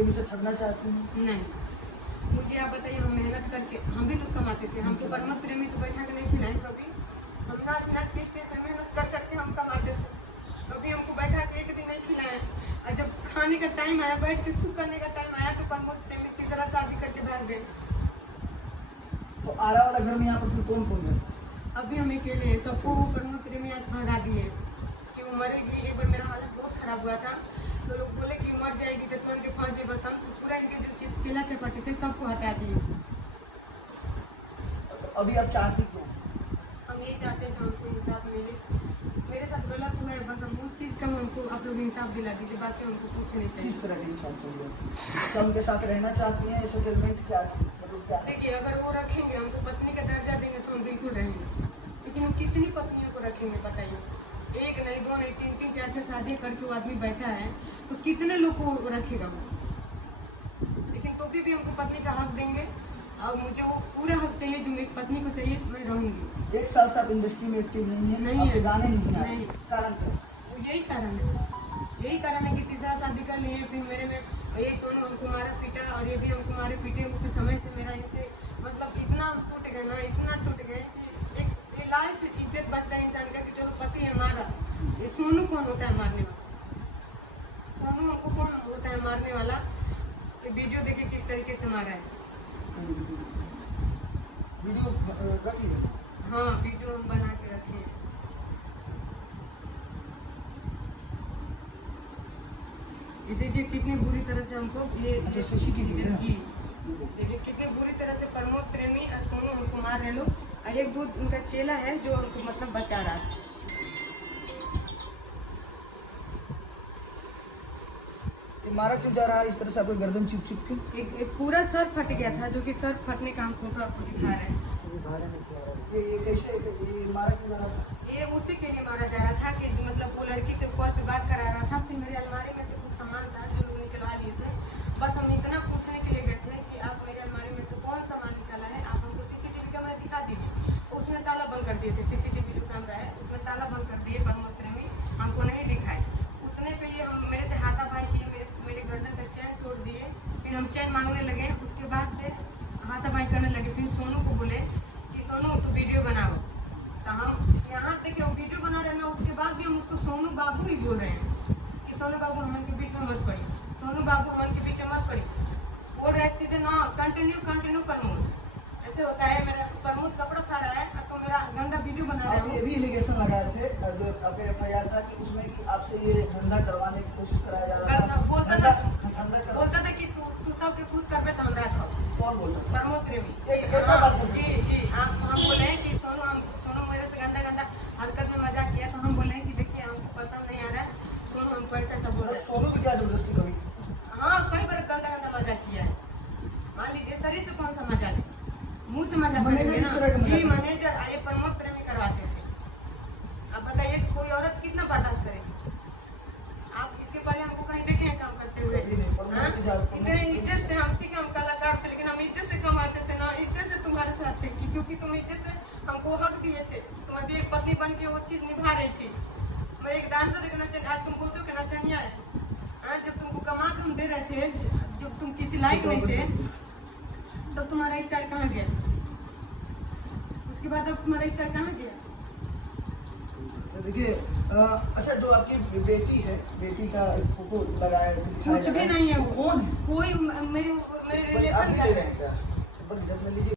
प्रेमी से ठगना चाहती हैं? नहीं, मुझे आप बताइए, हम मेहनत करके हम भी तो कमाते थे। हम तो प्रमोद प्रेमी को बैठा के नहीं खिलाए कभी। हम नाच नाच के स्टेज पे मेहनत कर करके हम कमाते थे। कभी हमको बैठा के एक दिन नहीं खिलाए। और जब खाने का टाइम आया, बैठ के सुख करने का टाइम आया, तो प्रमोद प्रेमी तीसरा शादी करके भाग गए। तो आरा वाला घर में यहाँ पर कौन कौन है? अभी हम अकेले हैं। सबको वो प्रमोद प्रेमी आज भगा दिए कि वो मरेगी। एक बार मेरा हालत बहुत खराब हुआ था, तो लोग बोले कि मर जाएगी तो तुरंत के फांसी। बस हम पूरा इनके जो चिल्ला चपाटे थे सबको हटा दिए। तो अभी आप चाहती क्यों? हम ये चाहते हैं कि हमको इंसाफ मिले। मेरे साथ गलत हुआ है, बस हम उस चीज़ का हमको आप लोग इंसाफ दिला दीजिए, बाकी हमको कुछ नहीं चाहिए। किस तरह के इंसान चाहिए? क्या उनके साथ रहना चाहती हैं? सेटलमेंट क्या मतलब क्या? देखिए, अगर वो रखेंगे, हमको पत्नी का दर्जा देंगे तो हम बिल्कुल रहेंगे। लेकिन वो कितनी पत्नियों को रखेंगे बताइए? एक नहीं, दो नहीं, तीन तीन चार चार शादी करके वो आदमी बैठा है, तो कितने लोग को रखेगा वो? लेकिन तो भी हमको पत्नी का हक देंगे, और मुझे वो पूरा हक चाहिए जो मेरी पत्नी को चाहिए। मैं रहूंगी। 1 साल से आप इंडस्ट्री में एक्टिव नहीं है, नहीं आपके है। गाने नहीं आ रहे, नहीं। कारण क्या? वो यही कारण है। यही कारण है कि तीसरा शादी कर लिए। फिर मेरे में ये सोनू हमको मारा पीटा, और ये भी हमको मारे पीटे। उसी समय से मेरा इनसे मतलब इतना टूट गया ना, इतना टूट गया कि एक लास्ट इज्जत बचता है इंसान का कि चलो पति है मारा। ये सोनू कौन होता है मारने वाला? सोनू हमको कौन होता है मारने वाला? ये वीडियो देखिए किस तरीके से मारा है। वीडियो रख लिया? हाँ, वीडियो हम बना के रखे हैं। ये देखिए कितनी बुरी तरह से हमको ये अच्छा, CCTV है? जी देखिए कितनी बुरी तरह से प्रमोद प्रेमी और सोनू हमको मार रहे लोग। और एक दो उनका चेला है जो हमको मतलब बचा रहा है। ये मारा क्यों जा रहा है इस तरह से आपके गर्दन चुप चुप के? एक पूरा सर फट गया था, जो कि सर फटने का हम फोटो आपको दिखा रहे हैं। ये कैसे ये मारा क्यों जा रहा था? ये उसी के लिए मारा जा रहा था कि मतलब वो लड़की से कॉल पे बात करा रहा था। फिर मेरे अलमारी में से कुछ सामान था जो लोग निकलवा लिए थे। बस हम इतना पूछने के लिए गए थे कि आप मेरे अलमारी में से कौन सामान निकाला है, आप हमको सीसीटीवी कैमरा दिखा दीजिए। उसमें ताला बंद कर दिए थे। सीसीटीवी जो कैमरा है उसमें ताला बंद कर दिए प्रमोद प्रेमी, हमको नहीं दिखाए। उतने पे ये हम मेरे से हाथापाई किए, मेरे गर्दन का चैन तोड़ दिए। फिर हम चैन मांगने लगे, उसके बाद से हाथापाई करने लगे। फिर सोनू को बोले कि सोनू तू वीडियो बनाओ। तो हम यहाँ तक कि वो वीडियो बना रहे हैं, उसके बाद भी हम उसको सोनू बाबू ही बोल रहे हैं कि सोनू बाबू हमन के बीच में मत पड़ी, सोनू बाबू हमन के बीच में मत पड़ी। बोल रहे सीधे ना, कंटिन्यू प्रमोद। ऐसे होता है, मेरा प्रमोद कपड़ा खा रहा है तो मेरा गंदा वीडियो बना रहा आप है। ये भी एलिगेशन लगाए थे जो आपके FIR था कि उसमें कि आपसे ये धंधा करवाने की कोशिश कराया जा रहा था। बोलता था कि तू सबके खुश कर पे तो हम रहता हूँ। कौन बोलता था? प्रमोद प्रेमी। ऐसा बात करते थे? जी हम बोले हैं कि सोनू मेरे से गंदा हरकत में मजाक किया। तो हम बोले हैं कि देखिए हमको पसंद नहीं आ रहा है, सोनू हमको ऐसा बोल रहा है। सोनू भी क्या जबरदस्ती कभी? हाँ, कई बार गंदा मजाक किया है। मान लीजिए शरीर से कौन सा मजाक है, मुंह से मजाक करेंगे ना। जी मैनेजर ये प्रमोद प्रेमी करवाते थे। अब बताइए कोई औरत कितना बर्दाश्त करेगी? आप इसके पहले हमको कहीं देखे हैं काम करते हुए? इतने इज्जत से हम, ठीक है हम कलाकार थे, लेकिन हम इज्जत से कमाते थे ना। इज्जत से तुम्हारे साथ थे क्योंकि तुम इज्जत से हमको हक दिए थे। तुम अभी एक पत्नी बन के वो चीज निभा रही थी। मैं एक डांसर, एक नचनिया। आज तुम बोलते हो कि नचनिया है। जब तुमको कमा के हम दे रहे थे, जब तुम किसी लायक नहीं थे, तो तुम्हारा स्टाइल कहाँ गया? उसके बाद अब तुम्हारा स्टाइल कहाँ गया? देखिए अच्छा, जो आपकी बेटी है, बेटी का फोटो लगाया कुछ भी नहीं है। वो कौन है? कोई मेरे रिलेशन का है। लीजिए